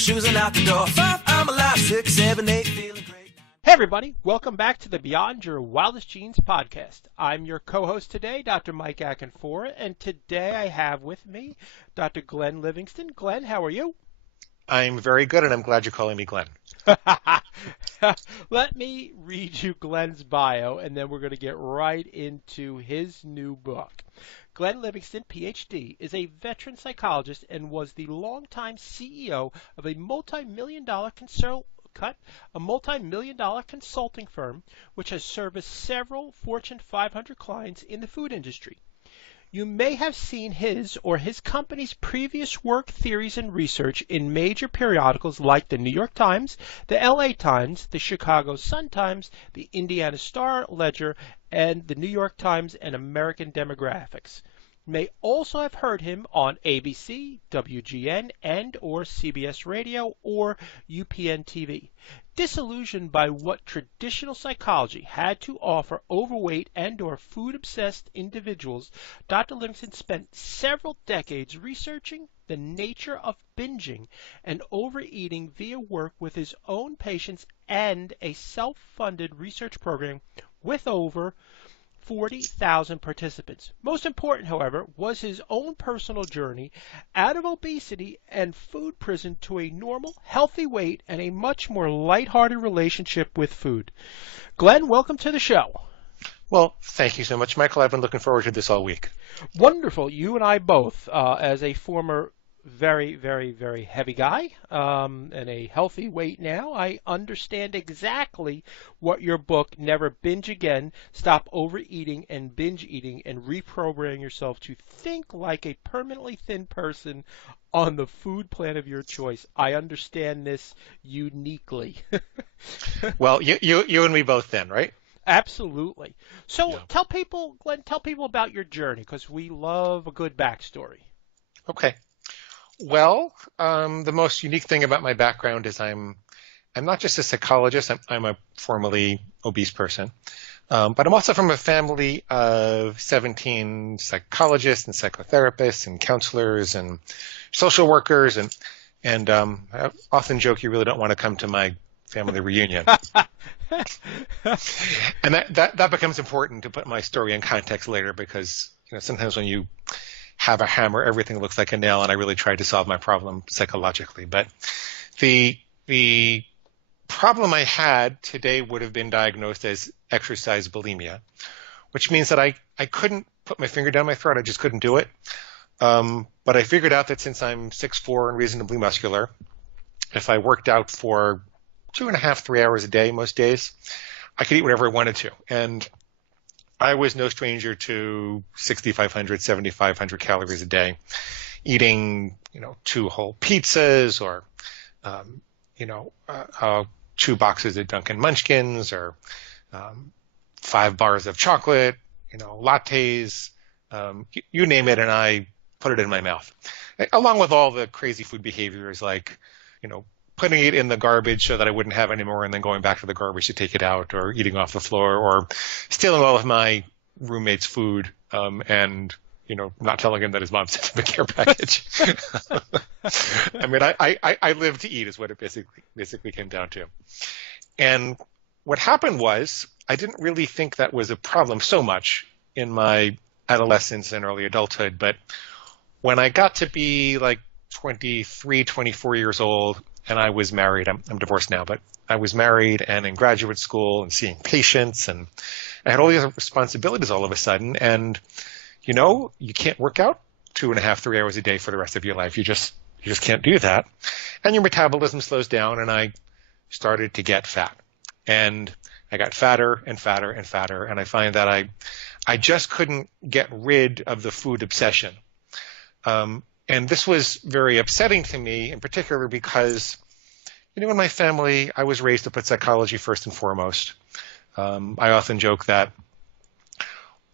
shoes and out the door. 5, I'm alive. 6, 7, 8, feeling great. Hey everybody, welcome back to the Beyond Your Wildest Genes podcast. I'm your co-host today, Dr. Mike Akinfora, and today I have with me Dr. Glenn Livingston. Glenn, how are you? I'm very good, and I'm glad you're calling me Glenn. Let me read you Glenn's bio, and then we're going to get right into his new book. Glenn Livingston, Ph.D., is a veteran psychologist and was the longtime CEO of a multimillion-dollar consulting firm which has serviced several Fortune 500 clients in the food industry. You may have seen his or his company's previous work, theories, and research in major periodicals like the New York Times, the LA Times, the Chicago Sun-Times, the Indiana Star-Ledger, and the New York Times and American Demographics. You may also have heard him on ABC, WGN, and or CBS Radio or UPN TV. Disillusioned by what traditional psychology had to offer overweight and or food-obsessed individuals, Dr. Livingston spent several decades researching the nature of binging and overeating via work with his own patients and a self-funded research program with over 40,000 participants. Most important, however, was his own personal journey out of obesity and food prison to a normal, healthy weight and a much more lighthearted relationship with food. Glenn, welcome to the show. Well, thank you so much, Michael. I've been looking forward to this all week. Wonderful. You and I both, as a former very, very, very heavy guy and a healthy weight now, I understand exactly what your book, Never Binge Again, Stop Overeating and Binge Eating and Reprogram Yourself to Think Like a Permanently Thin Person on the Food Plan of Your Choice. I understand this uniquely. Well, you and me both then, right? Absolutely. So Yeah. Tell people, Glenn, about your journey, because we love a good backstory. Okay. Well, the most unique thing about my background is I'm not just a psychologist. I'm a formerly obese person, but I'm also from a family of 17 psychologists and psychotherapists and counselors and social workers, and I often joke you really don't want to come to my family reunion. And that becomes important to put my story in context later, because sometimes when you have a hammer, everything looks like a nail, and I really tried to solve my problem psychologically. But the problem I had today would have been diagnosed as exercise bulimia, which means that I couldn't put my finger down my throat. I just couldn't do it. But I figured out that since I'm 6'4" and reasonably muscular, if I worked out for 2.5, 3 hours a day most days, I could eat whatever I wanted to. And I was no stranger to 6,500, 7,500 calories a day, eating, 2 whole pizzas or, 2 boxes of Dunkin' Munchkins or 5 bars of chocolate, lattes, you name it, and I put it in my mouth, along with all the crazy food behaviors like, putting it in the garbage so that I wouldn't have any more and then going back to the garbage to take it out, or eating off the floor, or stealing all of my roommate's food and, not telling him that his mom sent him a care package. I mean, I live to eat is what it basically came down to. And what happened was I didn't really think that was a problem so much in my adolescence and early adulthood. But when I got to be like 23, 24 years old, and I was married. I'm divorced now, but I was married and in graduate school and seeing patients, and I had all these responsibilities all of a sudden. And, you can't work out 2.5, 3 hours a day for the rest of your life. You just can't do that. And your metabolism slows down, and I started to get fat. And I got fatter and fatter and fatter. And I find that I just couldn't get rid of the food obsession. And this was very upsetting to me, in particular because, in my family, I was raised to put psychology first and foremost. I often joke that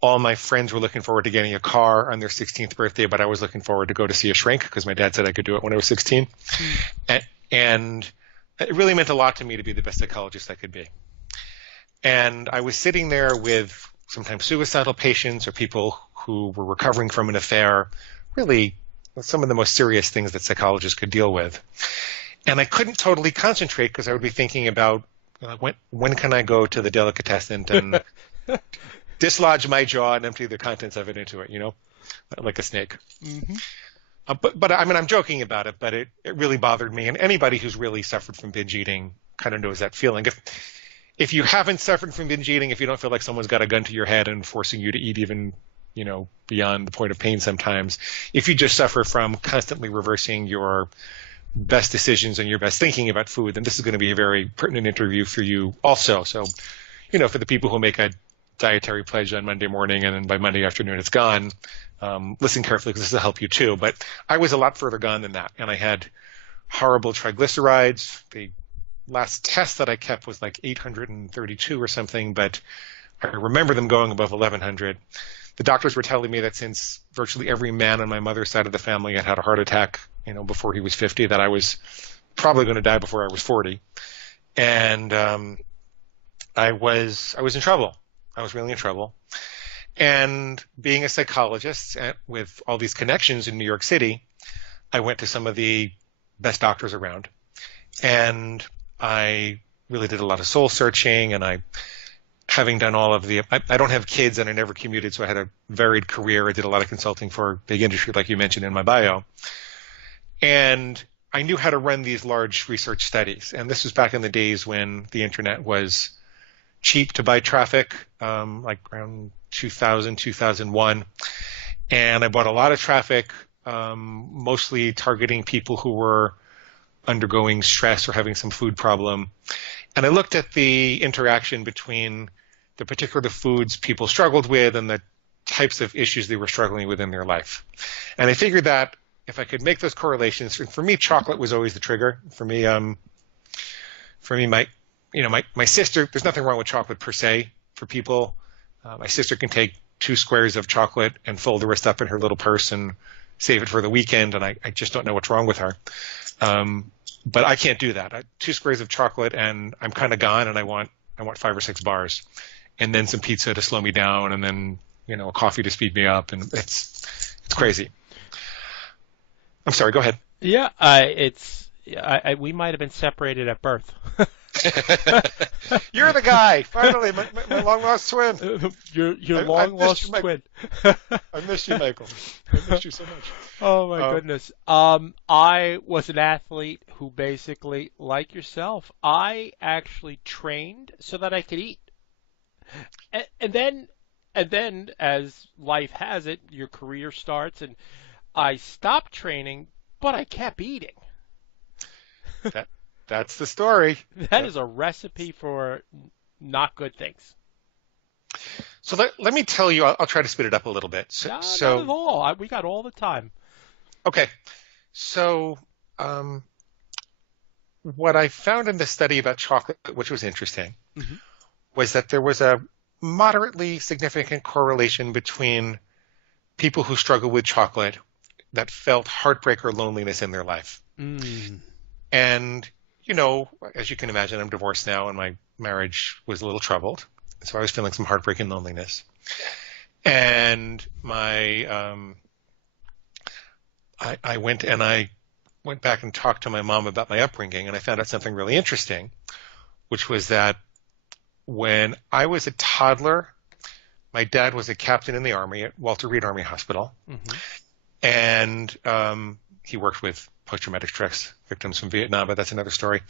all my friends were looking forward to getting a car on their 16th birthday, but I was looking forward to go to see a shrink because my dad said I could do it when I was 16. And it really meant a lot to me to be the best psychologist I could be. And I was sitting there with sometimes suicidal patients or people who were recovering from an affair, really some of the most serious things that psychologists could deal with. And I couldn't totally concentrate because I would be thinking about when can I go to the delicatessen and dislodge my jaw and empty the contents of it into it, like a snake. Mm-hmm. But I mean, I'm joking about it, but it really bothered me. And anybody who's really suffered from binge eating kind of knows that feeling. If you haven't suffered from binge eating, if you don't feel like someone's got a gun to your head and forcing you to eat even, beyond the point of pain sometimes, if you just suffer from constantly reversing your best decisions and your best thinking about food, then this is going to be a very pertinent interview for you also. So, for the people who make a dietary pledge on Monday morning and then by Monday afternoon it's gone, listen carefully because this will help you too. But I was a lot further gone than that, and I had horrible triglycerides. The last test that I kept was like 832 or something, but I remember them going above 1100. The doctors were telling me that since virtually every man on my mother's side of the family had a heart attack, before he was 50, that I was probably going to die before I was 40. And I was in trouble. I was really in trouble. And being a psychologist with all these connections in New York City, I went to some of the best doctors around. And I really did a lot of soul searching, and having done all of I don't have kids and I never commuted, so I had a varied career. I did a lot of consulting for big industry, like you mentioned in my bio. And I knew how to run these large research studies. And this was back in the days when the internet was cheap to buy traffic, like around 2000, 2001. And I bought a lot of traffic, mostly targeting people who were undergoing stress or having some food problem. And I looked at the interaction between the foods people struggled with and the types of issues they were struggling with in their life. And I figured that if I could make those correlations, for me, chocolate was always the trigger. For me, my sister, there's nothing wrong with chocolate per se for people. My sister can take 2 squares of chocolate and fold the rest up in her little purse and save it for the weekend, and I just don't know what's wrong with her. But I can't do that. 2 squares of chocolate and I'm kind of gone, and I want 5 or 6 bars, and then some pizza to slow me down, and then a coffee to speed me up, and it's crazy. I'm sorry. Go ahead. Yeah, we might have been separated at birth. You're the guy. Finally, my long lost twin. Your long lost twin. I miss you, Michael. I miss you so much. Oh my goodness. I was an athlete who basically, like yourself, I actually trained so that I could eat. And then as life has it, your career starts, and I stopped training, but I kept eating. That's the story. That is a recipe for not good things. So let me tell you, I'll try to speed it up a little bit. Not at all. We got all the time. Okay. So what I found in the study about chocolate, which was interesting, was that there was a moderately significant correlation between people who struggle with chocolate that felt heartbreak or loneliness in their life. And, as you can imagine, I'm divorced now, and my marriage was a little troubled. So I was feeling some heartbreak and loneliness. And I went back and talked to my mom about my upbringing, and I found out something really interesting, which was that when I was a toddler, my dad was a captain in the Army at Walter Reed Army Hospital. And he worked with post-traumatic stress victims from Vietnam, but that's another story.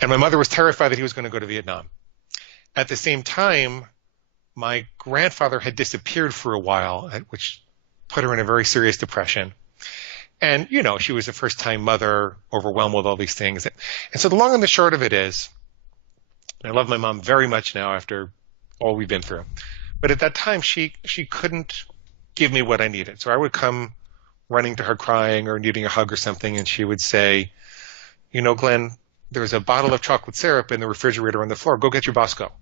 And my mother was terrified that he was going to go to Vietnam. At the same time, my grandfather had disappeared for a while, which put her in a very serious depression. And, she was a first-time mother, overwhelmed with all these things. And so the long and the short of it is, I love my mom very much now after all we've been through. But at that time, she couldn't give me what I needed. So I would come running to her crying or needing a hug or something, and she would say, Glenn, there's a bottle of chocolate syrup in the refrigerator on the floor. Go get your Bosco.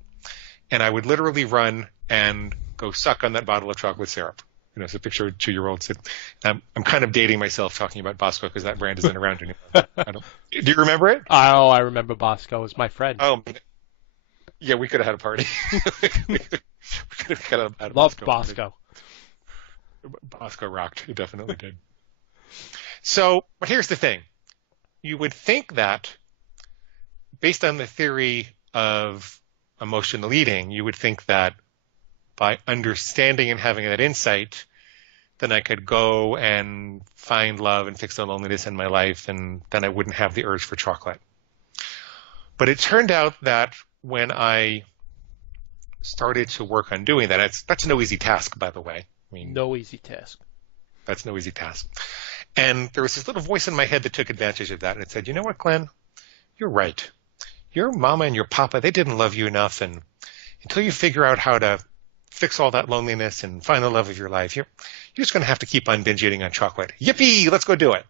And I would literally run and go suck on that bottle of chocolate syrup. It's a picture of a 2-year-old. I'm kind of dating myself talking about Bosco because that brand isn't around anymore. Do you remember it? Oh, I remember Bosco. It was my friend. Oh, yeah, we could have had a party. we could have had a Loved Bosco. Bosco rocked. It definitely did. So, but here's the thing. you would think that based on the theory of emotional eating, you would think that by understanding and having that insight, then I could go and find love and fix the loneliness in my life, and then I wouldn't have the urge for chocolate. But it turned out that when I started to work on doing that, that's no easy task, by the way. I mean, no easy task. That's no easy task. And there was this little voice in my head that took advantage of that, and it said, you know what, Glenn? You're right. Your mama and your papa, they didn't love you enough, and until you figure out how to fix all that loneliness and find the love of your life, you're just going to have to keep on binge eating on chocolate. Yippee! Let's go do it.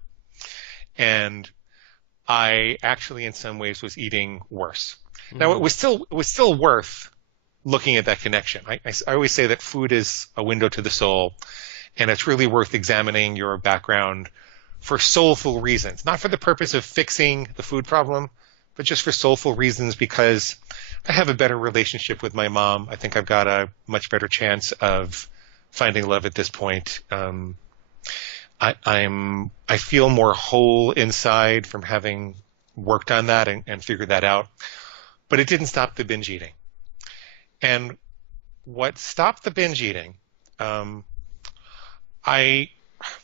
And I actually, in some ways, was eating worse. Mm-hmm. Now, it was still worth looking at that connection. I always say that food is a window to the soul, and it's really worth examining your background for soulful reasons, not for the purpose of fixing the food problem, but just for soulful reasons, because I have a better relationship with my mom. I think I've got a much better chance of finding love at this point. I feel more whole inside from having worked on that and figured that out. But it didn't stop the binge eating. And what stopped the binge eating, I'd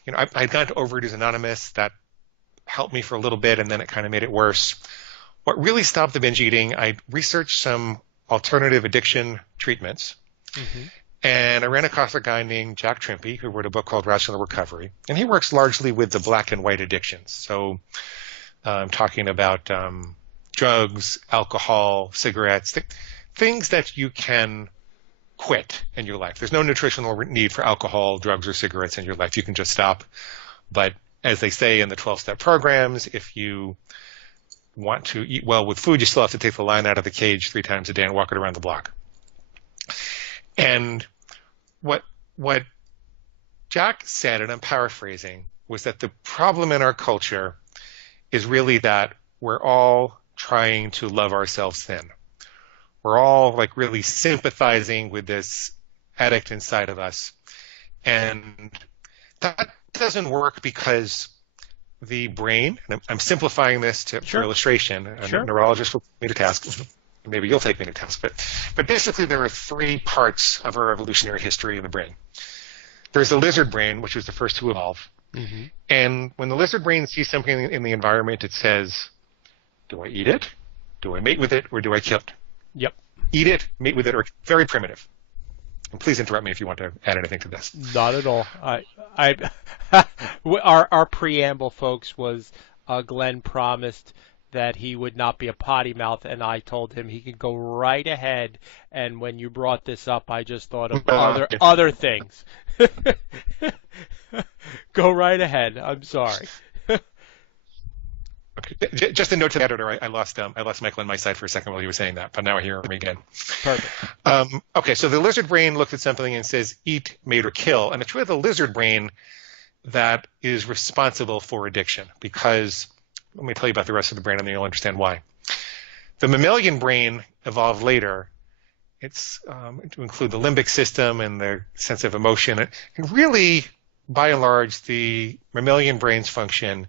gone to Overeaters Anonymous. That helped me for a little bit, and then it kind of made it worse. What really stopped the binge eating, I researched some alternative addiction treatments, and I ran across a guy named Jack Trimpey who wrote a book called Rational Recovery, and he works largely with the black and white addictions. So I'm talking about drugs, alcohol, cigarettes, things that you can quit in your life. There's no nutritional need for alcohol, drugs, or cigarettes in your life. You can just stop. But as they say in the 12-step programs, if you want to eat well with food, you still have to take the lion out of the cage 3 times a day and walk it around the block. And what Jack said, and I'm paraphrasing, was that the problem in our culture is really that we're all trying to love ourselves thin. We're all like really sympathizing with this addict inside of us. And that doesn't work because the brain, and I'm simplifying this for illustration, and a neurologist will take me to task. Maybe you'll take me to task. But basically there are 3 parts of our evolutionary history in the brain. There's the lizard brain, which was the first to evolve. Mm-hmm. And when the lizard brain sees something in the environment, it says, do I eat it? Do I mate with it? Or do I kill it? Yep. Eat it, mate with it, or very primitive. And please interrupt me if you want to add anything to this. Not at all. Our preamble, folks, was Glenn promised that he would not be a potty mouth, and I told him he could go right ahead. And when you brought this up, I just thought of other things. Go right ahead. I'm sorry. Okay. Just a note to the editor, I lost Michael on my side for a second while he was saying that, but now I hear him again. Perfect. Okay, so the lizard brain looks at something and says, eat, mate, or kill. And it's really the lizard brain that is responsible for addiction, because let me tell you about the rest of the brain and then you'll understand why. The mammalian brain evolved later. It's to include the limbic system and the sense of emotion. And really, by and large, the mammalian brain's function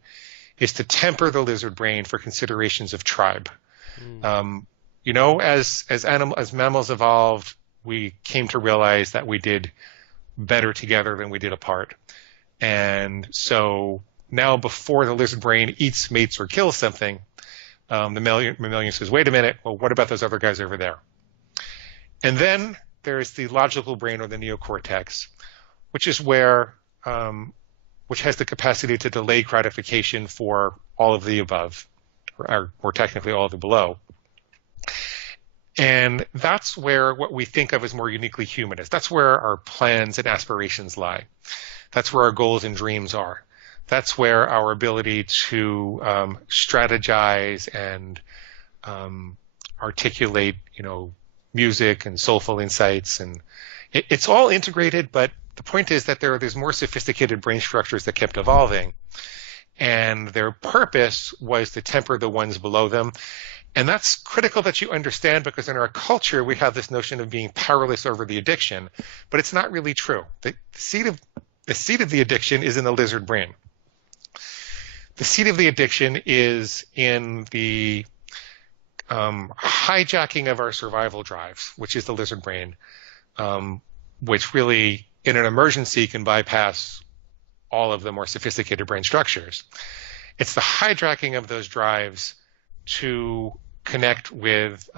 is to temper the lizard brain for considerations of tribe. As mammals evolved, we came to realize that we did better together than we did apart. And so now before the lizard brain eats, mates, or kills something, the mammalian says, wait a minute, well, what about those other guys over there? And then there's the logical brain, or the neocortex, which is where which has the capacity to delay gratification for all of the above, or more technically all of the below. And that's where what we think of as more uniquely human is. That's where our plans and aspirations lie. That's where our goals and dreams are. That's where our ability to strategize and articulate, music and soulful insights. And it's all integrated, but the point is that there's more sophisticated brain structures that kept evolving, and their purpose was to temper the ones below them. And that's critical that you understand, because in our culture we have this notion of being powerless over the addiction, but it's not really true. The seat of the addiction is in the lizard brain. the seed of the addiction is in the hijacking of our survival drives, which is the lizard brain, which really, in an emergency, can bypass all of the more sophisticated brain structures. It's the hijacking of those drives to connect with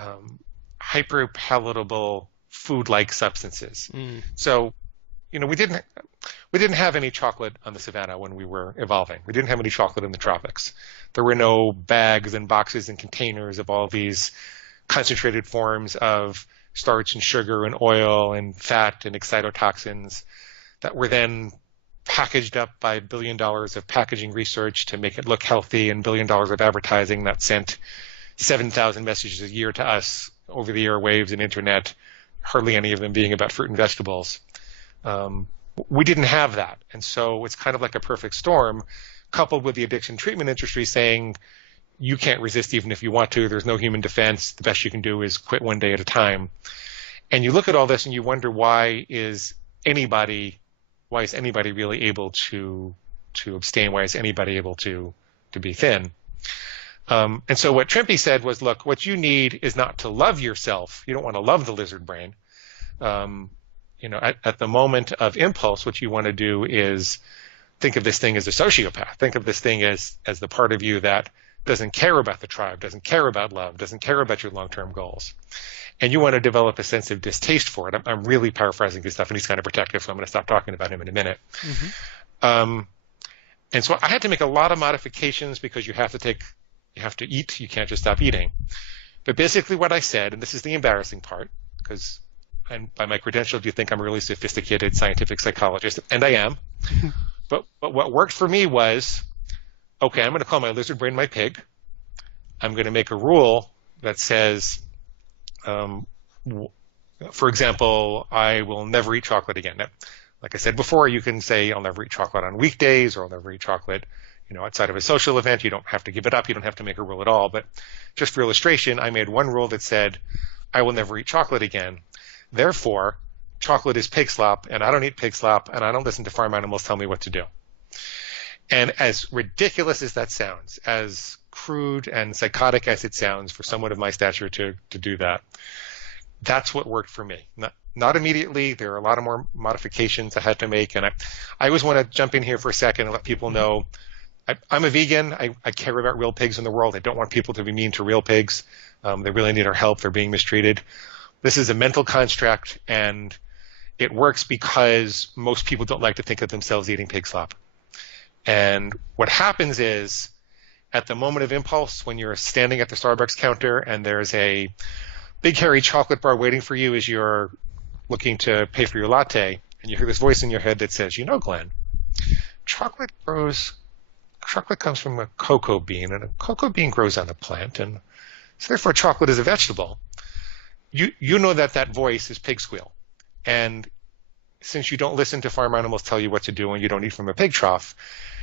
hyperpalatable food-like substances. So, we didn't have any chocolate on the savannah when we were evolving. We didn't have any chocolate in the tropics. There were no bags and boxes and containers of all these concentrated forms of starch and sugar and oil and fat and excitotoxins that were then packaged up by $1 billion of packaging research to make it look healthy, and $1 billion of advertising that sent 7,000 messages a year to us over the airwaves and internet, hardly any of them being about fruit and vegetables. We didn't have that. And so it's kind of like a perfect storm, coupled with the addiction treatment industry saying you can't resist even if you want to. There's no human defense. The best you can do is quit one day at a time. And you look at all this and you wonder, why is anybody really able to abstain? Why is anybody able to be thin? And so what Trimpe said was, look, what you need is not to love yourself. You don't want to love the lizard brain. At the moment of impulse, what you want to do is think of this thing as a sociopath. Think of this thing as the part of you that doesn't care about the tribe, doesn't care about love, doesn't care about your long-term goals. And you want to develop a sense of distaste for it. I'm really paraphrasing his stuff, and he's kind of protective, so I'm going to stop talking about him in a minute. And so I had to make a lot of modifications because you have to eat. You can't just stop eating. But basically what I said, and this is the embarrassing part, because by my credentials you think I'm a really sophisticated scientific psychologist, and I am. But what worked for me was, okay, I'm going to call my lizard brain my pig. I'm going to make a rule that says, for example, I will never eat chocolate again. Now, like I said before, you can say I'll never eat chocolate on weekdays, or I'll never eat chocolate, outside of a social event. You don't have to give it up. You don't have to make a rule at all. But just for illustration, I made one rule that said I will never eat chocolate again. Therefore, chocolate is pig slop, and I don't eat pig slop, and I don't listen to farm animals tell me what to do. And as ridiculous as that sounds, as crude and psychotic as it sounds for someone of my stature to do that, that's what worked for me. Not immediately. There are a lot of more modifications I had to make, and I always want to jump in here for a second and let people know I'm a vegan. I care about real pigs in the world. I don't want people to be mean to real pigs. They really need our help. They're being mistreated. This is a mental construct, and it works because most people don't like to think of themselves eating pig slop. And what happens is, at the moment of impulse, when you're standing at the Starbucks counter and there's a big hairy chocolate bar waiting for you as you're looking to pay for your latte, and you hear this voice in your head that says, Glenn, chocolate comes from a cocoa bean, and a cocoa bean grows on a plant, and so therefore chocolate is a vegetable. You know that voice is pig squeal. And since you don't listen to farm animals tell you what to do and you don't eat from a pig trough,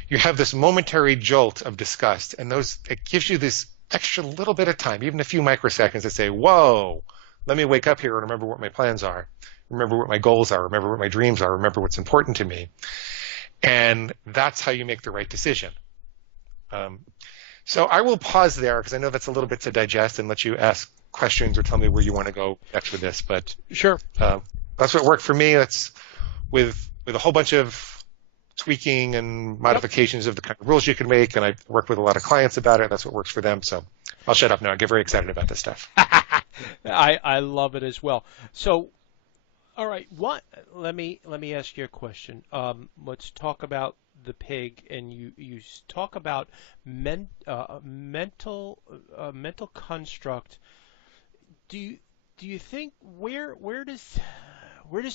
you have this momentary jolt of disgust, and it gives you this extra little bit of time, even a few microseconds, to say, whoa, let me wake up here and remember what my plans are, remember what my goals are, remember what my dreams are, remember what's important to me. And that's how you make the right decision. So I will pause there because I know that's a little bit to digest, and let you ask questions or tell me where you want to go next with this. But sure, that's what worked for me. That's with a whole bunch of tweaking and modifications of the kind of rules you can make, and I work with a lot of clients about it. That's what works for them. So I'll shut up now. I get very excited about this stuff. I love it as well. So, all right, let me ask you a question. Let's talk about the pig, and you talk about mental construct. Do you think where does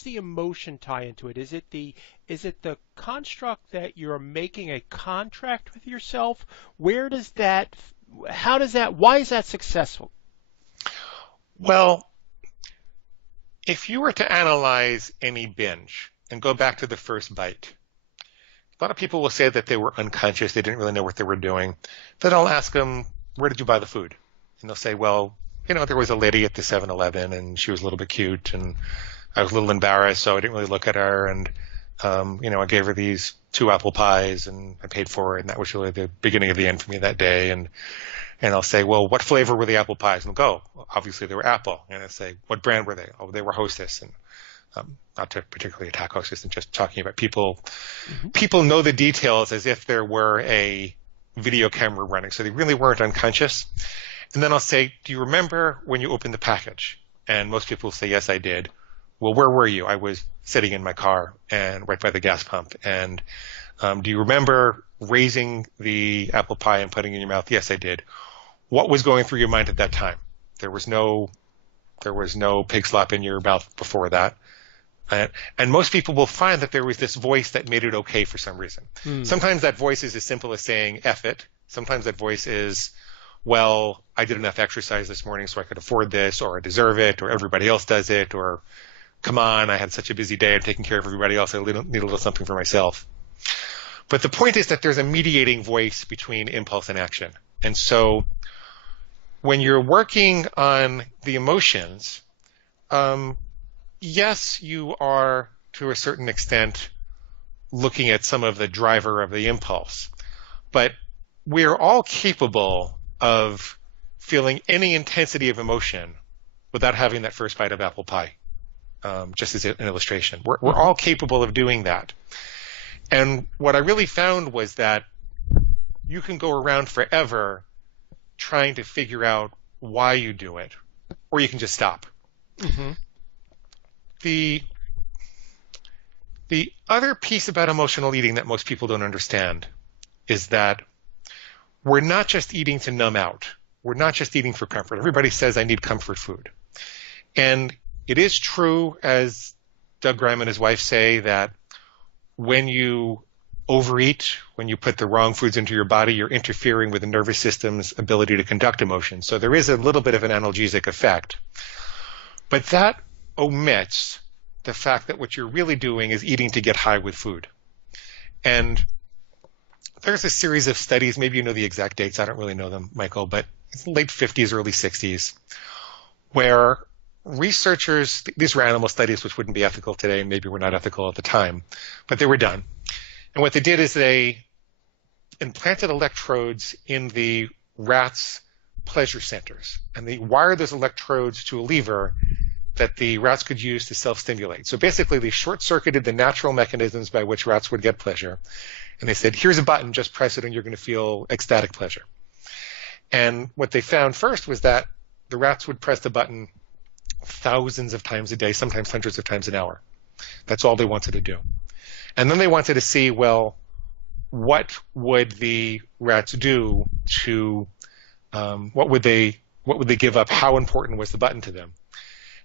the emotion tie into it? Is it the construct that you're making a contract with yourself? Why is that successful? Well, if you were to analyze any binge and go back to the first bite, a lot of people will say that they were unconscious, they didn't really know what they were doing. Then I'll ask them, where did you buy the food? And they'll say, well, there was a lady at the 7-Eleven, and she was a little bit cute, and I was a little embarrassed, so I didn't really look at her, and I gave her these 2 apple pies and I paid for it, and that was really the beginning of the end for me that day. And I'll say, well, what flavor were the apple pies? And they'll go, well, obviously they were apple. And I say, what brand were they? Oh, they were Hostess. And not to particularly attack Hostess, and just talking about people. Mm-hmm. People know the details as if there were a video camera running, so they really weren't unconscious. And then I'll say, do you remember when you opened the package? And most people will say, yes, I did. Well, where were you? I was sitting in my car and right by the gas pump. And do you remember raising the apple pie and putting it in your mouth? Yes, I did. What was going through your mind at that time? There was no pig slop in your mouth before that. And most people will find that there was this voice that made it okay for some reason. Sometimes that voice is as simple as saying, F it. Sometimes that voice is, well, I did enough exercise this morning so I could afford this, or I deserve it, or everybody else does it, or come on, I had such a busy day, I'm taking care of everybody else, I need a little something for myself. But the point is that there's a mediating voice between impulse and action. And so when you're working on the emotions, yes, you are, to a certain extent, looking at some of the driver of the impulse. But we're all capable of feeling any intensity of emotion without having that first bite of apple pie, just as an illustration. We're all capable of doing that. And what I really found was that you can go around forever trying to figure out why you do it, or you can just stop. Mm-hmm. The other piece about emotional eating that most people don't understand is that we're not just eating to numb out. We're not just eating for comfort. Everybody says, I need comfort food. And it is true, as Doug Graham and his wife say, that when you overeat, when you put the wrong foods into your body, you're interfering with the nervous system's ability to conduct emotions. So there is a little bit of an analgesic effect. But that omits the fact that what you're really doing is eating to get high with food. And there's a series of studies, maybe you know the exact dates, I don't really know them, Michael, but it's late 50s, early 60s, where researchers, these were animal studies which wouldn't be ethical today and maybe were not ethical at the time, but they were done. And what they did is they implanted electrodes in the rats' pleasure centers, and they wired those electrodes to a lever that the rats could use to self-stimulate. So basically they short-circuited the natural mechanisms by which rats would get pleasure. And they said, here's a button, just press it and you're going to feel ecstatic pleasure. And what they found first was that the rats would press the button thousands of times a day, sometimes hundreds of times an hour. That's all they wanted to do. And then they wanted to see, well, what would the rats do to, what would they give up? How important was the button to them?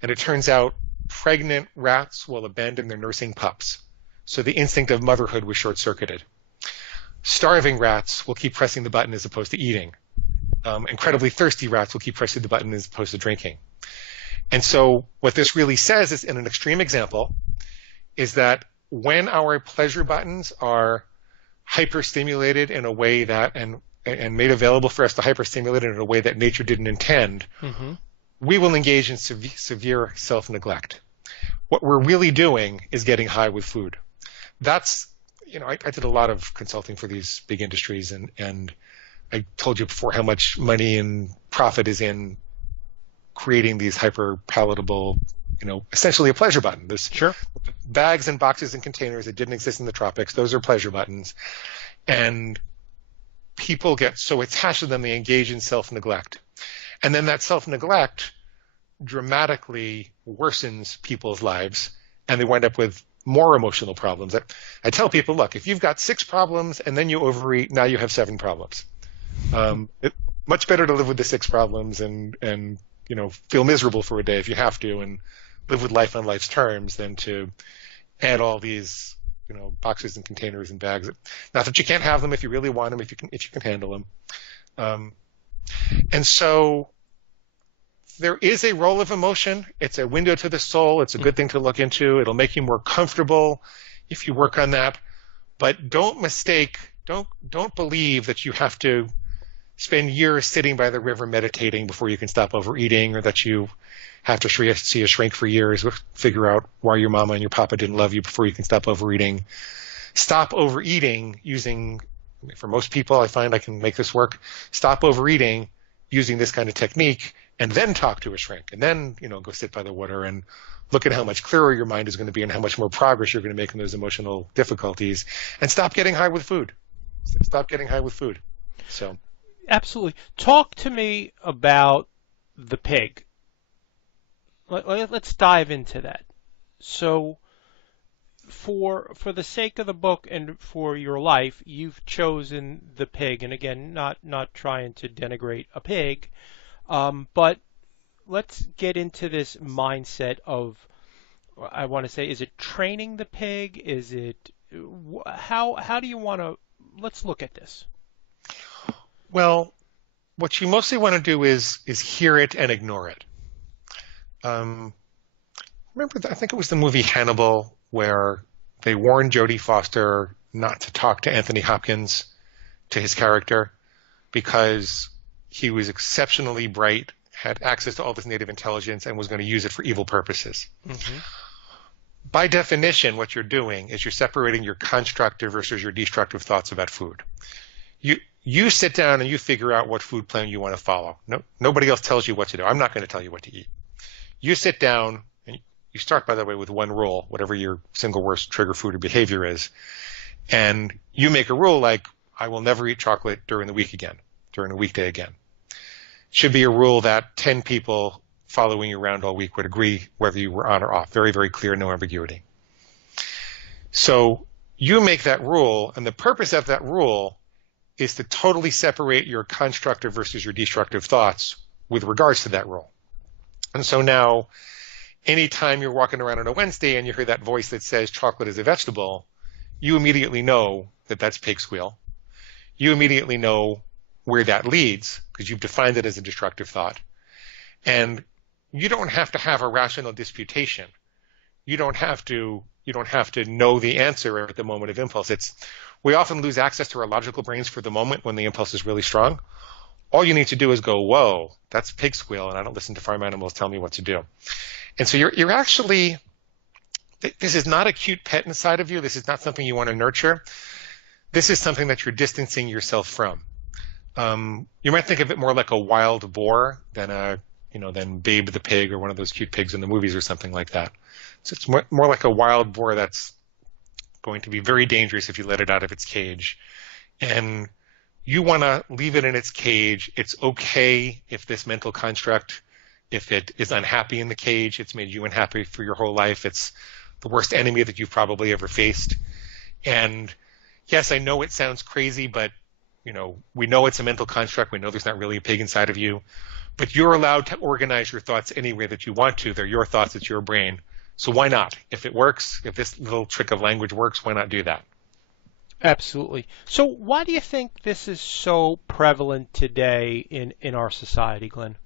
And it turns out pregnant rats will abandon their nursing pups. So the instinct of motherhood was short-circuited. Starving rats will keep pressing the button as opposed to eating. Incredibly thirsty rats will keep pressing the button as opposed to drinking. And so what this really says is, in an extreme example, is that when our pleasure buttons are hyperstimulated in a way that, and made available for us to hyperstimulate it in a way that nature didn't intend, we will engage in severe self-neglect. What we're really doing is getting high with food. That's, I did a lot of consulting for these big industries, and I told you before how much money and profit is in creating these hyper-palatable, essentially a pleasure button. This Sure. Bags and boxes and containers that didn't exist in the tropics, those are pleasure buttons. And people get so attached to them, they engage in self-neglect. And then that self-neglect dramatically worsens people's lives, and they wind up with more emotional problems. I tell people, look, if you've got 6 problems and then you overeat, now you have 7 problems. Much better to live with the 6 problems and feel miserable for a day if you have to, and live with life on life's terms, than to add all these boxes and containers and bags. Not that you can't have them if you really want them, if you can handle them. And so there is a role of emotion. It's a window to the soul. It's a good thing to look into. It'll make you more comfortable if you work on that. But don't believe that you have to spend years sitting by the river meditating before you can stop overeating, or that you have to see a shrink for years, figure out why your mama and your papa didn't love you before you can stop overeating. Stop overeating using, for most people, I find I can make this work, stop overeating using this kind of technique, and then talk to a shrink, and then, go sit by the water and look at how much clearer your mind is going to be and how much more progress you're going to make in those emotional difficulties, and stop getting high with food. Stop getting high with food. So, absolutely. Talk to me about the pig. Let's dive into that. So, for the sake of the book and for your life, you've chosen the pig. And again, not trying to denigrate a pig, but let's get into this mindset of, I want to say, is it training the pig? Is it how do you want to? Let's look at this. Well, what you mostly want to do is hear it and ignore it. Remember, I think it was the movie Hannibal, where they warned Jodie Foster not to talk to Anthony Hopkins, to his character, because he was exceptionally bright, had access to all this native intelligence, and was going to use it for evil purposes. Mm-hmm. By definition, what you're doing is you're separating your constructive versus your destructive thoughts about food. You sit down and you figure out what food plan you want to follow. Nobody else tells you what to do. I'm not going to tell you what to eat. You sit down, and you start, by the way, with one rule, whatever your single worst trigger food or behavior is, and you make a rule like, I will never eat chocolate during the weekday again. Should be a rule that 10 people following you around all week would agree whether you were on or off. Very, very clear, no ambiguity. So you make that rule, and the purpose of that rule is to totally separate your constructive versus your destructive thoughts with regards to that rule. And so now, anytime you're walking around on a Wednesday and you hear that voice that says chocolate is a vegetable, you immediately know that that's pig squeal. You immediately know where that leads because you've defined it as a destructive thought. And you don't have to have a rational disputation. You don't have to know the answer at the moment of impulse. We often lose access to our logical brains for the moment when the impulse is really strong. All you need to do is go, whoa, that's pig squeal, and I don't listen to farm animals tell me what to do. And so you're actually, this is not a cute pet inside of you. This is not something you want to nurture. This is something that you're distancing yourself from. You might think of it more like a wild boar than than Babe the pig or one of those cute pigs in the movies or something like that. So it's more like a wild boar that's going to be very dangerous if you let it out of its cage. And you want to leave it in its cage. It's okay if this mental construct, if it is unhappy in the cage, it's made you unhappy for your whole life. It's the worst enemy that you've probably ever faced. And yes, I know it sounds crazy, but we know it's a mental construct. We know there's not really a pig inside of you, but you're allowed to organize your thoughts any way that you want to. They're your thoughts. It's your brain. So why not? If it works, if this little trick of language works, why not do that? Absolutely. So why do you think this is so prevalent today in our society, Glenn?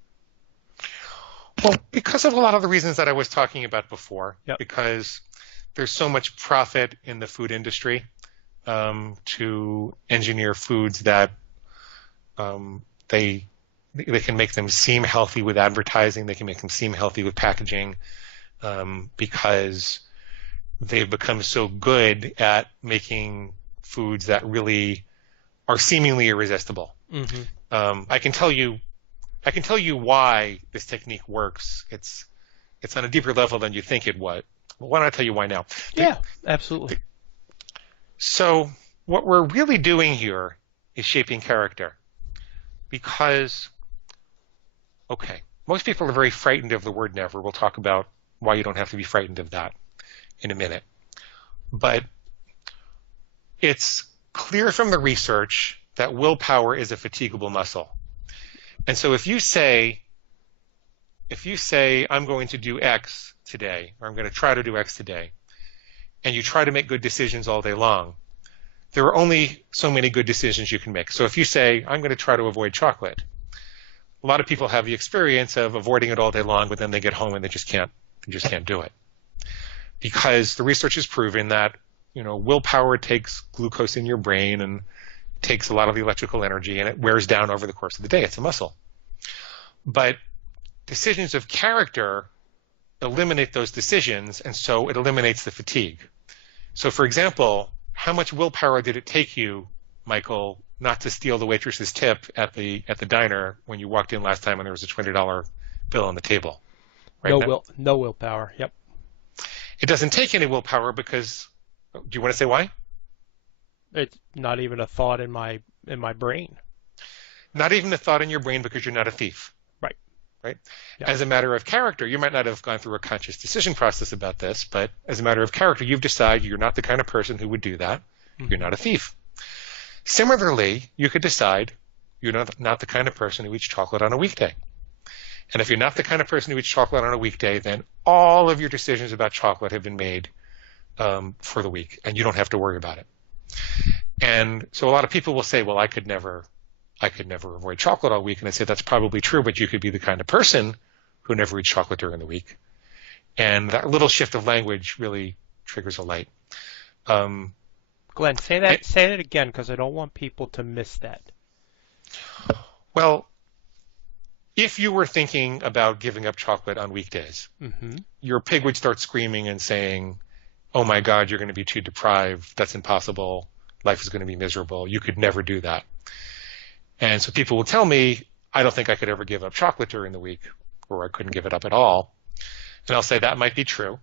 Well, because of a lot of the reasons that I was talking about before. Yep. Because there's so much profit in the food industry to engineer foods that they can make them seem healthy with advertising. They can make them seem healthy with packaging because they've become so good at making foods that really are seemingly irresistible. Mm-hmm. I can tell you why this technique works. It's on a deeper level than you think it would. Well, why don't I tell you why now? Yeah, absolutely. So what we're really doing here is shaping character because, okay, most people are very frightened of the word never. We'll talk about why you don't have to be frightened of that in a minute. But it's clear from the research that willpower is a fatigable muscle. And so if you say, I'm going to do X today, or I'm going to try to do X today, and you try to make good decisions all day long, there are only so many good decisions you can make. So if you say, I'm going to try to avoid chocolate, a lot of people have the experience of avoiding it all day long, but then they get home and they just can't do it. Because the research has proven that, willpower takes glucose in your brain and takes a lot of the electrical energy, and it wears down over the course of the day. It's a muscle. But decisions of character eliminate those decisions, and so it eliminates the fatigue. So, for example, how much willpower did it take you, Michael, not to steal the waitress's tip at the diner when you walked in last time and there was a $20 bill on the table? Right? No willpower. Yep. It doesn't take any willpower because, do you want to say why? It's not even a thought in my brain. Not even a thought in your brain because you're not a thief. Right? Yeah. As a matter of character, you might not have gone through a conscious decision process about this, but as a matter of character, you've decided you're not the kind of person who would do that. Mm-hmm. You're not a thief. Similarly, you could decide you're not the kind of person who eats chocolate on a weekday. And if you're not the kind of person who eats chocolate on a weekday, then all of your decisions about chocolate have been made for the week, and you don't have to worry about it. And so a lot of people will say, well, I could never avoid chocolate all week. And I say that's probably true, but you could be the kind of person who never eats chocolate during the week. And that little shift of language really triggers a light. Glenn, say that again, because I don't want people to miss that. Well, if you were thinking about giving up chocolate on weekdays, mm-hmm. your pig would start screaming and saying, oh my God, you're going to be too deprived. That's impossible. Life is going to be miserable. You could never do that. And so people will tell me, I don't think I could ever give up chocolate during the week, or I couldn't give it up at all. And I'll say that might be true,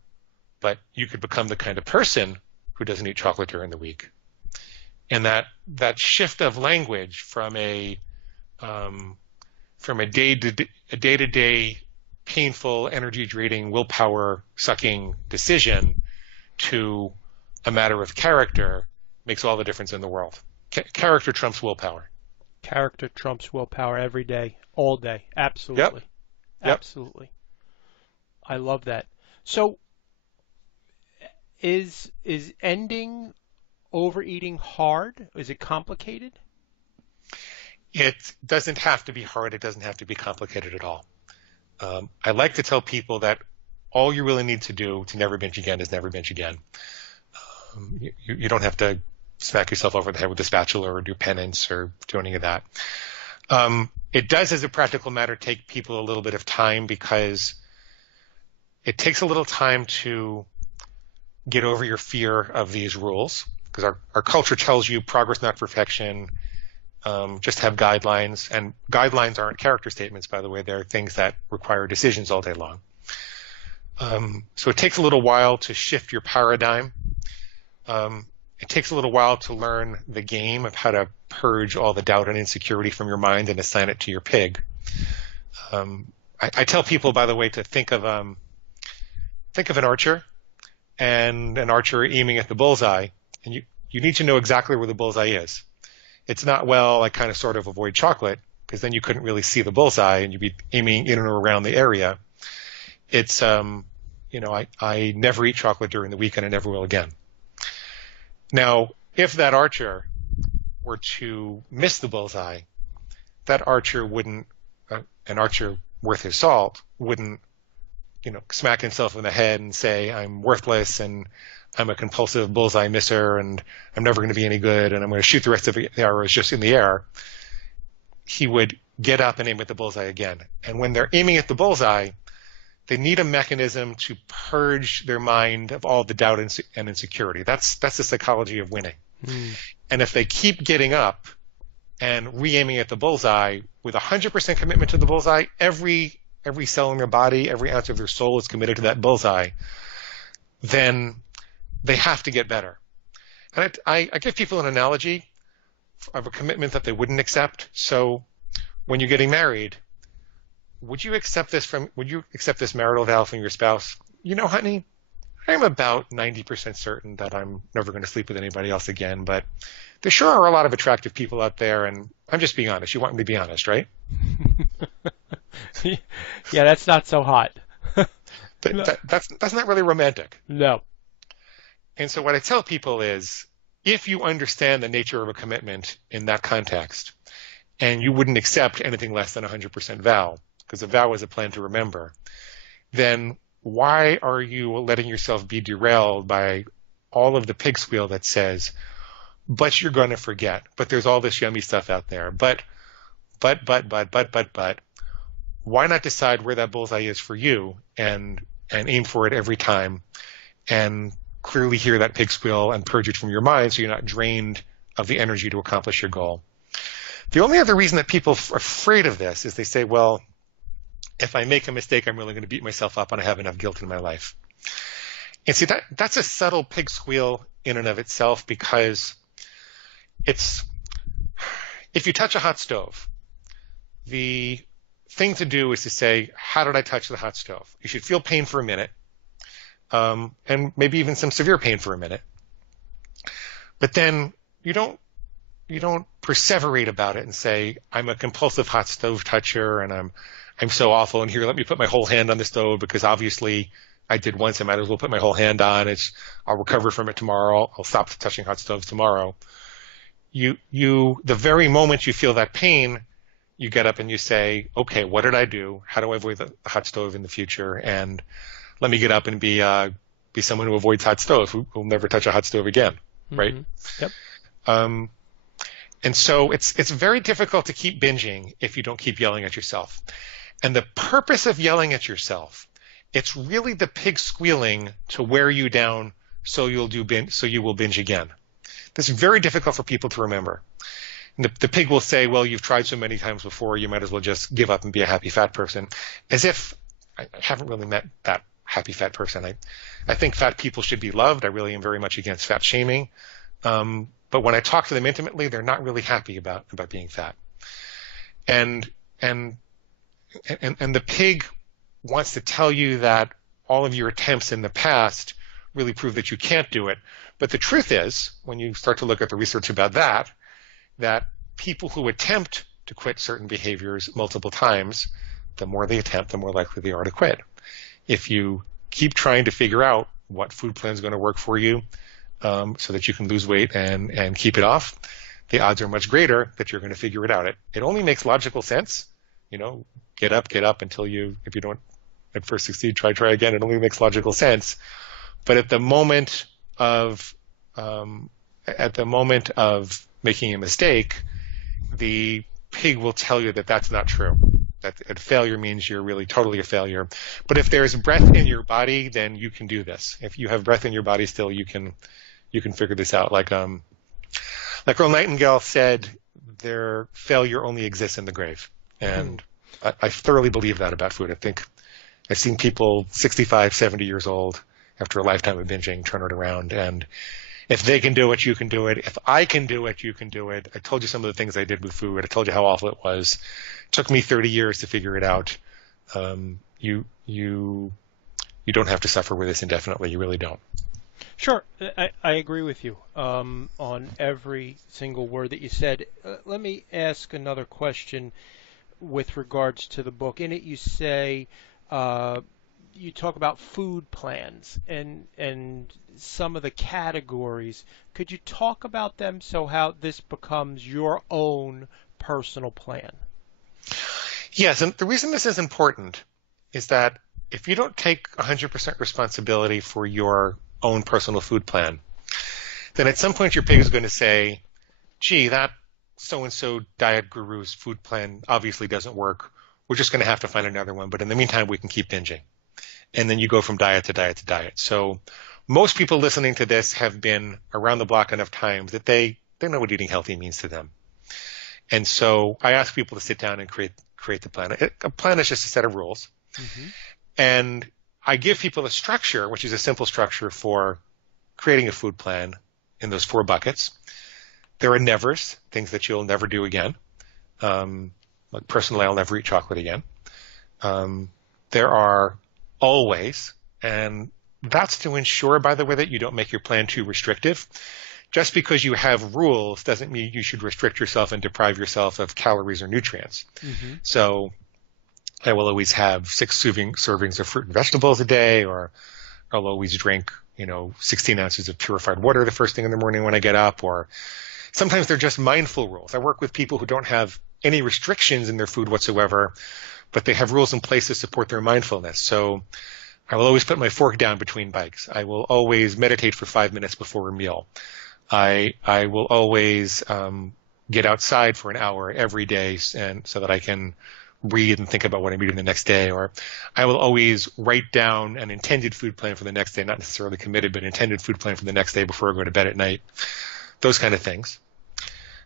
but you could become the kind of person who doesn't eat chocolate during the week. And that shift of language from a day-to-day painful, energy-draining, willpower-sucking decision to a matter of character makes all the difference in the world. Character trumps willpower. Character trumps willpower every day, all day. Absolutely. Yep. Absolutely. I love that. So is ending overeating hard? Is it complicated? It doesn't have to be hard. It doesn't have to be complicated at all. I like to tell people that all you really need to do to never binge again is never binge again. You don't have to smack yourself over the head with a spatula or do penance or do any of that. It does, as a practical matter, take people a little bit of time because it takes a little time to get over your fear of these rules, because our culture tells you progress, not perfection, just have guidelines. And guidelines aren't character statements, by the way. They're things that require decisions all day long. So it takes a little while to shift your paradigm. It takes a little while to learn the game of how to purge all the doubt and insecurity from your mind and assign it to your pig. I tell people, by the way, to think of an archer and an archer aiming at the bullseye, and you need to know exactly where the bullseye is. It's not, well, I kind of sort of avoid chocolate, because then you couldn't really see the bullseye and you'd be aiming in or around the area. It's, I never eat chocolate during the week and I never will again. Now, if that archer were to miss the bullseye, that archer wouldn't, an archer worth his salt, wouldn't, smack himself in the head and say, I'm worthless and I'm a compulsive bullseye misser and I'm never going to be any good and I'm going to shoot the rest of the arrows just in the air. He would get up and aim at the bullseye again. And when they're aiming at the bullseye, they need a mechanism to purge their mind of all the doubt and insecurity. That's the psychology of winning. And if they keep getting up and re-aiming at the bullseye with 100% commitment to the bullseye, every cell in their body, every ounce of their soul is committed to that bullseye, then they have to get better. And I give people an analogy of a commitment that they wouldn't accept. So when you're getting married, would you accept this marital vow from your spouse? Honey, I'm about 90% certain that I'm never going to sleep with anybody else again, but there sure are a lot of attractive people out there, and I'm just being honest. You want me to be honest, right? Yeah, that's not so hot. That's not really romantic. No. And so what I tell people is, if you understand the nature of a commitment in that context, and you wouldn't accept anything less than 100% vow, because a vow is a plan to remember, then why are you letting yourself be derailed by all of the pig squeal that says, but you're going to forget, but there's all this yummy stuff out there, but. why not decide where that bullseye is for you and aim for it every time and clearly hear that pig squeal and purge it from your mind so you're not drained of the energy to accomplish your goal. The only other reason that people are afraid of this is they say, well, if I make a mistake, I'm really going to beat myself up and I have enough guilt in my life. And see, that's a subtle pig squeal in and of itself, because if you touch a hot stove, the thing to do is to say, how did I touch the hot stove? You should feel pain for a minute, and maybe even some severe pain for a minute. But then you don't perseverate about it and say, I'm a compulsive hot stove toucher and I'm so awful, and here, let me put my whole hand on the stove because obviously I did once, I might as well put my whole hand on. I'll recover from it tomorrow. I'll stop touching hot stoves tomorrow. The very moment you feel that pain, you get up and you say, okay, what did I do? How do I avoid the hot stove in the future? And let me get up and be someone who avoids hot stove, who will never touch a hot stove again, right? Yep. And so it's very difficult to keep binging if you don't keep yelling at yourself. And the purpose of yelling at yourself, it's really the pig squealing to wear you down so you will binge again. This is very difficult for people to remember. And the pig will say, well, you've tried so many times before, you might as well just give up and be a happy fat person. As if I haven't really met that happy fat person. I think fat people should be loved. I really am very much against fat shaming. But when I talk to them intimately, they're not really happy about being fat. And the pig wants to tell you that all of your attempts in the past really prove that you can't do it. But the truth is, when you start to look at the research about that people who attempt to quit certain behaviors multiple times, the more they attempt, the more likely they are to quit. If you keep trying to figure out what food plan is going to work for you so that you can lose weight and keep it off, the odds are much greater that you're going to figure it out. It only makes logical sense. Get up until if you don't at first succeed, try again. It only makes logical sense. But at the moment of making a mistake, the pig will tell you that that's not true. That a failure means you're really totally a failure. But if there's breath in your body, then you can do this. If you have breath in your body still, you can figure this out. Like Earl Nightingale said, their failure only exists in the grave. And I thoroughly believe that about food. I think I've seen people 65, 70 years old after a lifetime of binging turn it around. And if they can do it, you can do it. If I can do it, you can do it. I told you some of the things I did with food. I told you how awful it was. It took me 30 years to figure it out. You don't have to suffer with this indefinitely. You really don't. Sure, I agree with you on every single word that you said. Let me ask another question with regards to the book. In it, you say you talk about food plans and some of the categories. Could you talk about them so how this becomes your own personal plan? Yes, and the reason this is important is that if you don't take 100% responsibility for your own personal food plan, then at some point your pig is going to say, gee, that so-and-so diet guru's food plan obviously doesn't work. We're just going to have to find another one. But in the meantime, we can keep binging. And then you go from diet to diet to diet. So most people listening to this have been around the block enough times that they know what eating healthy means to them. And so I ask people to sit down and create the plan. A plan is just a set of rules. Mm-hmm. And I give people a structure, which is a simple structure for creating a food plan in those 4 buckets. There are nevers, things that you'll never do again. Like personally, I'll never eat chocolate again. There are always, and that's to ensure, by the way, that you don't make your plan too restrictive. Just because you have rules doesn't mean you should restrict yourself and deprive yourself of calories or nutrients. Mm-hmm. So I will always have 6 servings of fruit and vegetables a day, or I'll always drink, 16 ounces of purified water the first thing in the morning when I get up, or sometimes they're just mindful rules. I work with people who don't have any restrictions in their food whatsoever, but they have rules in place to support their mindfulness. So I will always put my fork down between bites. I will always meditate for 5 minutes before a meal. I will always get outside for an hour every day, and so that I can breathe and think about what I'm eating the next day, or I will always write down an intended food plan for the next day, not necessarily committed, but intended food plan for the next day before I go to bed at night, those kind of things.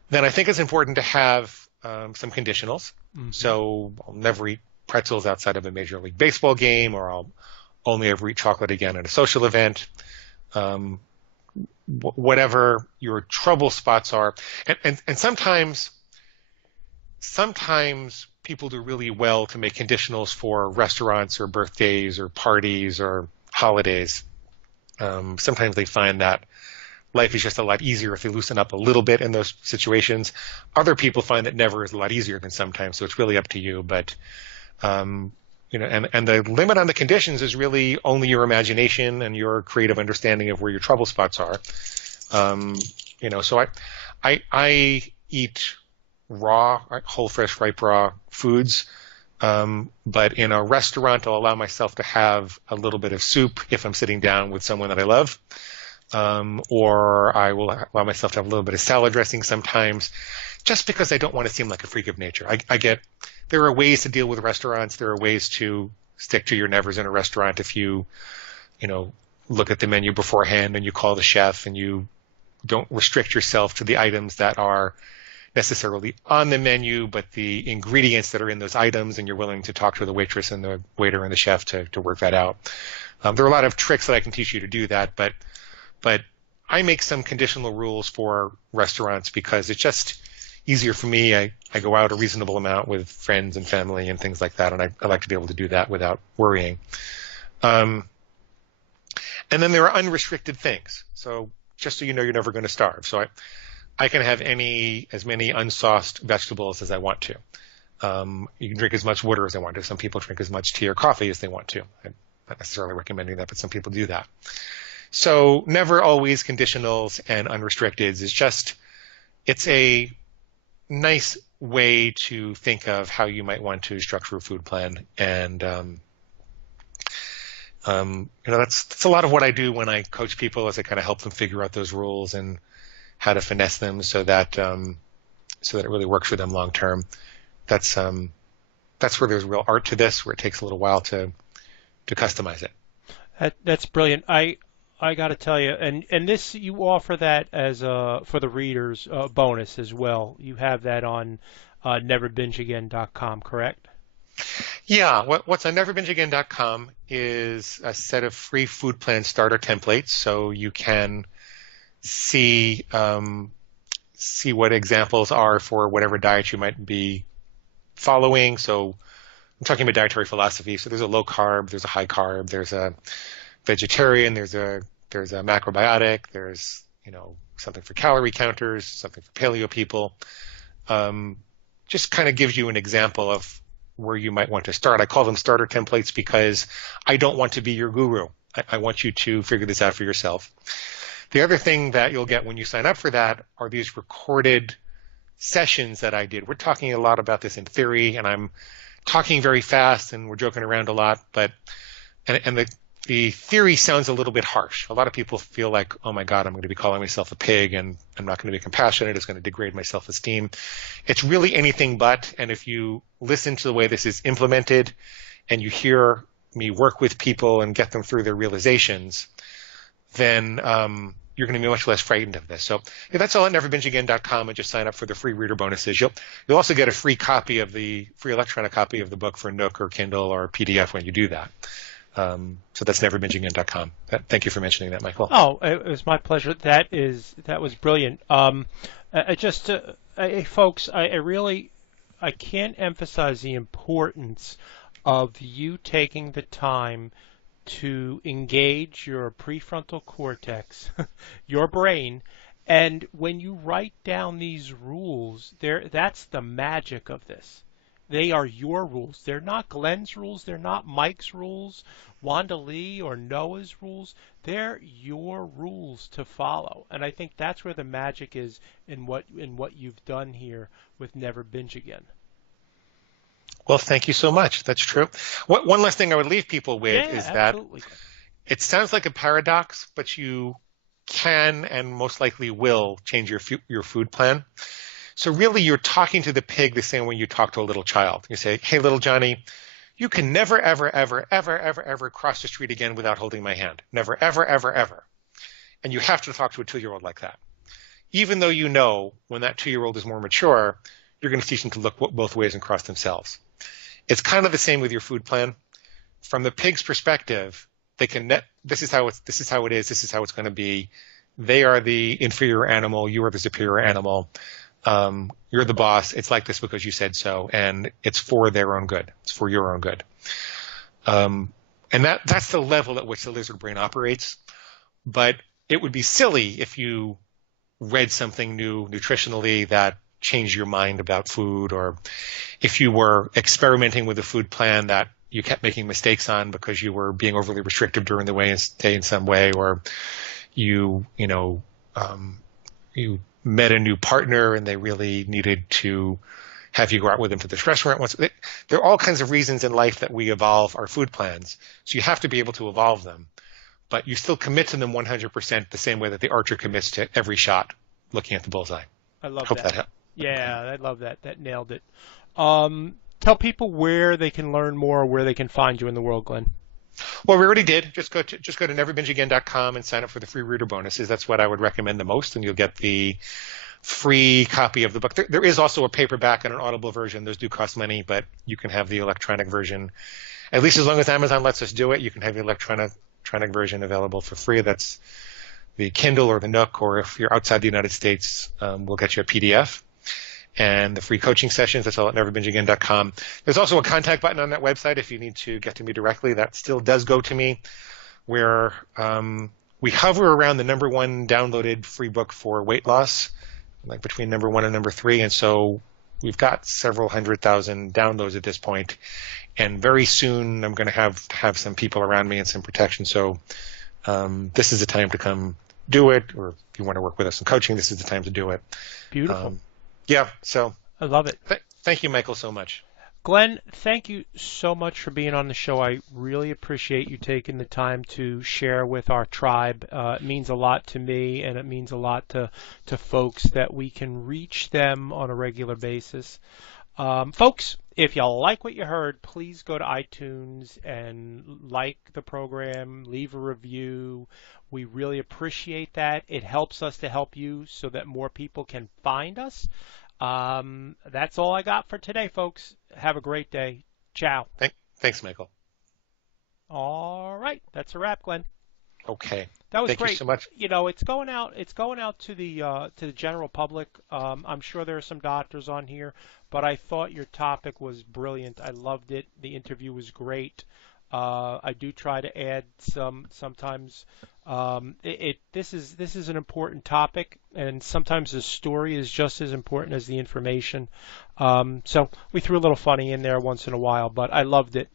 Then I think it's important to have some conditionals. Mm-hmm. So I'll never eat pretzels outside of a Major League Baseball game, or I'll only ever eat chocolate again at a social event. Whatever your trouble spots are. And sometimes people do really well to make conditionals for restaurants or birthdays or parties or holidays. Sometimes they find that life is just a lot easier if they loosen up a little bit in those situations. Other people find that never is a lot easier than sometimes, so it's really up to you. But and the limit on the conditions is really only your imagination and your creative understanding of where your trouble spots are. So I eat raw, whole, fresh, ripe, raw foods. But in a restaurant, I'll allow myself to have a little bit of soup if I'm sitting down with someone that I love. Or I will allow myself to have a little bit of salad dressing sometimes, just because I don't want to seem like a freak of nature. I get there are ways to deal with restaurants. There are ways to stick to your nevers in a restaurant if you look at the menu beforehand and you call the chef and you don't restrict yourself to the items that are necessarily on the menu, but the ingredients that are in those items, and you're willing to talk to the waitress and the waiter and the chef to work that out. There are a lot of tricks that I can teach you to do that, but I make some conditional rules for restaurants because it's just easier for me. I go out a reasonable amount with friends and family and things like that, and I like to be able to do that without worrying. And then there are unrestricted things. So just so you know, you're never going to starve. So I can have as many unsauced vegetables as I want to. You can drink as much water as I want to. Some people drink as much tea or coffee as they want to. I'm not necessarily recommending that, but some people do that. So never always conditionals and unrestricteds. It's a nice way to think of how you might want to structure a food plan. And, that's a lot of what I do when I coach people, as I kind of help them figure out those rules and how to finesse them so that it really works for them long term. That's where there's real art to this, where it takes a little while to customize it. That's brilliant. I got to tell you, and this, you offer that as for the readers bonus as well. You have that on neverbingeagain.com, correct? Yeah. What's on neverbingeagain.com is a set of free food plan starter templates, so you can see what examples are for whatever diet you might be following. So I'm talking about dietary philosophy. So there's a low carb, there's a high carb, there's a vegetarian, there's a macrobiotic, there's something for calorie counters, something for paleo people. Just kind of gives you an example of where you might want to start. I call them starter templates because I don't want to be your guru. I want you to figure this out for yourself. The other thing that you'll get when you sign up for that are these recorded sessions that I did. We're talking a lot about this in theory, and I'm talking very fast, and we're joking around a lot, but the theory sounds a little bit harsh. A lot of people feel like, oh my God, I'm going to be calling myself a pig and I'm not going to be compassionate. It's going to degrade my self-esteem. It's really anything but. And if you listen to the way this is implemented and you hear me work with people and get them through their realizations, then you're going to be much less frightened of this. So that's all at neverbingeagain.com, and just sign up for the free reader bonuses. You'll also get a free electronic copy of the book for Nook or Kindle or PDF when you do that. So that's neverbingeagain.com. Thank you for mentioning that, Michael. Oh, it was my pleasure. That was brilliant. Folks, I can't emphasize the importance of you taking the time to engage your prefrontal cortex, your brain, and when you write down these rules, that's the magic of this. They are your rules. They're not Glenn's rules. They're not Mike's rules, Wanda Lee or Noah's rules. They're your rules to follow. And I think that's where the magic is in what you've done here with Never Binge Again. Well, thank you so much. That's true. One last thing I would leave people with is absolutely. That it sounds like a paradox, but you can and most likely will change your food plan. So really, you're talking to the pig the same way you talk to a little child. You say, hey, little Johnny, you can never, ever, ever, ever, ever, ever cross the street again without holding my hand. Never, ever, ever, ever. And you have to talk to a 2-year-old like that. Even though you know when that 2-year-old is more mature, you're going to teach them to look both ways and cross themselves. It's kind of the same with your food plan. From the pig's perspective, they can this is how it is, this is how it's going to be. They are the inferior animal, you are the superior animal. You're the boss. It's like this because you said so, and it's for their own good. It's for your own good. And that's the level at which the lizard brain operates. But it would be silly if you read something new nutritionally that changed your mind about food, or if you were experimenting with a food plan that you kept making mistakes on because you were being overly restrictive during the day in some way, or you met a new partner and they really needed to have you go out with them to this restaurant once. There are all kinds of reasons in life that we evolve our food plans. So you have to be able to evolve them, but you still commit to them 100% the same way that the archer commits to every shot looking at the bullseye. I love Hope that. that helped. Yeah, I love that. That nailed it. Tell people where they can learn more, where they can find you in the world, Glenn. Well, we already did. Just go to neverbingeagain.com and sign up for the free reader bonuses. That's what I would recommend the most, and you'll get the free copy of the book. There is also a paperback and an Audible version. Those do cost money, but you can have the electronic version. At least as long as Amazon lets us do it, you can have the electronic version available for free. That's the Kindle or the Nook, or if you're outside the United States, we'll get you a PDF. And the free coaching sessions, that's all at neverbingeagain.com. There's also a contact button on that website if you need to get to me directly. That still does go to me, where we hover around the #1 downloaded free book for weight loss, like between #1 and #3. And so we've got several 100,000 downloads at this point. And very soon I'm going to have some people around me and some protection. So this is the time to come do it. Or if you want to work with us in coaching, this is the time to do it. Beautiful. Yeah, so I love it. Thank you, Michael, so much. Glenn, thank you so much for being on the show. I really appreciate you taking the time to share with our tribe. It means a lot to me, and it means a lot to folks that we can reach them on a regular basis. Folks, if you like what you heard, please go to iTunes and like the program, leave a review. We really appreciate that. It helps us to help you so that more people can find us. That's all I got for today, folks. Have a great day. Ciao. Thanks, Michael. All right. That's a wrap, Glenn. Okay. That was Thank great. you so much. You know, it's going out to the general public. I'm sure there are some doctors on here, but I thought your topic was brilliant. I loved it. The interview was great. I do try to add sometimes. This is an important topic, and sometimes the story is just as important as the information. So we threw a little funny in there once in a while, but I loved it.